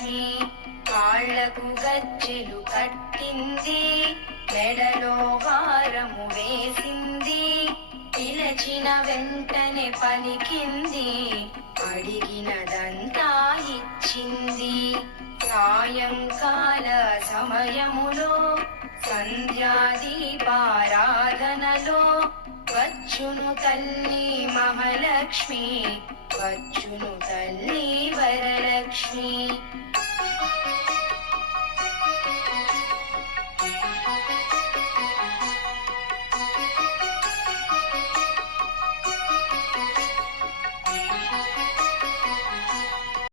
వరలక్ష్మి. కాళ్లకు గజ్జెలు కట్టింది, మెడలో హారము వేసింది. పిలచిన వెంటనే పలికింది, అడిగినదంతా ఇచ్చింది. సాయంకాల సమయములో సంధ్యాదీపారాధనలో వచ్చును తల్లి మహాలక్ష్మి, వచ్చును తల్లి వరలక్ష్మి.